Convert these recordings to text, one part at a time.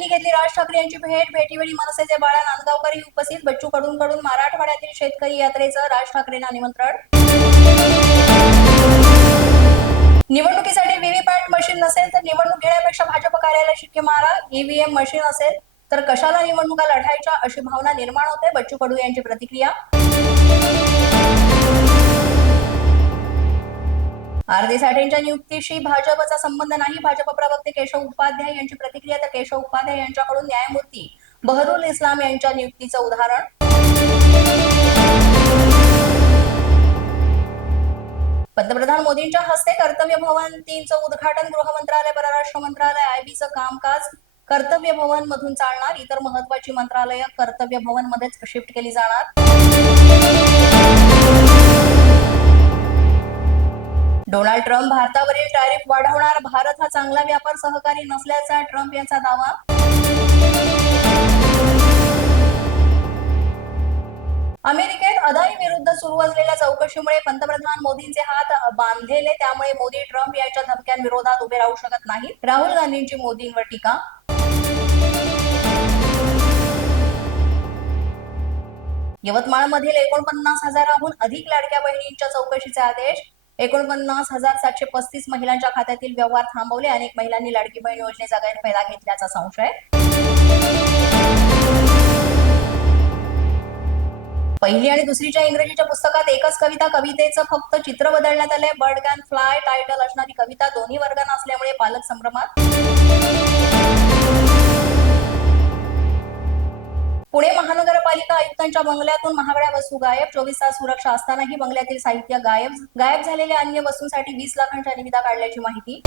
राज ठाकरे यांची भेट भेटीवेळी मनसेचे बाळा नांदगावकरही उपस्थित. बच्चू कडून कडून मराठवाड्यातील शेतकरी यात्रेचं राज ठाकरेंना निमंत्रण. निवडणुकीसाठी व्हीव्हीपॅट मशीन नसेल तर निवडणूक घेण्यापेक्षा भाजप कार्यालय शिक्के मारा. ईव्हीएम मशीन असेल तर कशाला निवडणुका लढायच्या अशी भावना निर्माण होते. बच्चू कडू यांची प्रतिक्रिया. आरती साठेंच्या नियुक्तीशी भाजपचा संबंध नाही. भाजप प्रवक्ते केशव उपाध्याय यांची प्रतिक्रिया तर केशव उपाध्याय यांच्याकडून न्यायमूर्ती बहरुल इस्लाम यांच्या नियुक्तीचं उदाहरण. पंतप्रधान मोदींच्या हस्ते कर्तव्य भवन तीनचं उद्घाटन गृह मंत्रालय परराष्ट्र मंत्रालय आयबीचं कामकाज कर्तव्य भवन मधून चालणार इतर महत्वाची मंत्रालय कर्तव्य भवन मध्येच शिफ्ट केली जाणार. डोनाल्ड ट्रम्प भारतावरील टॅरिफ वाढवणार भारत हा चांगला व्यापार सहकारी नसल्याचा ट्रम्प यांचा दावा. अमेरिकेत अदानी विरुद्ध सुरू असलेल्या चौकशीमुळे पंतप्रधान मोदींचे हात बांधलेले त्यामुळे मोदी ट्रम्प यांच्या धमक्यांविरोधात उभे राहू शकत नाहीत. राहुल गांधींची मोदींवर टीका. यवतमाळमधील एकोणपन्नास हजाराहून अधिक लाडक्या बहिणींच्या चौकशीचे आदेश. एकोणपन्नास हजार सातशे पस्तीस महिलांच्या खात्यातील व्यवहार थांबवले अनेक महिलांनी लाडकी बहीण योजनेचा गैरफायदा घेतल्याचा संशय. पहिली आणि दुसरीच्या इंग्रजीच्या पुस्तकात एकच कविता कवितेचं फक्त चित्र बदलण्यात आलंय. बर्ड कॅन फ्लाय टायटल असणारी कविता दोन्ही वर्गांना असल्यामुळे पालक संभ्रमात. पुणे महानगरपालिका आयुक्तांच्या बंगल्यातून महागड्या वस्तू गायब चोवीस तास सुरक्षा असतानाही बंगल्यातील साहित्य गायब गायब झालेल्या अन्य वस्तूंसाठी वीस लाखांच्या निविदा काढल्याची माहिती.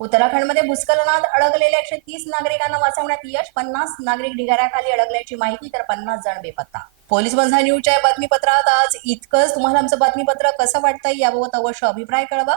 उत्तराखंडमध्ये भूस्खलनात अडकलेल्या एकशे तीस नागरिकांना वाचवण्यात यश पन्नास नागरिक ढिगाऱ्याखाली अडकल्याची माहिती तर पन्नास जण बेपत्ता. पोलीस बंधा न्यूजच्या बातमीपत्रात आज इतकंच. तुम्हाला आमचं बातमीपत्र कसं वाटतंय याबाबत अवश्य अभिप्राय कळवा.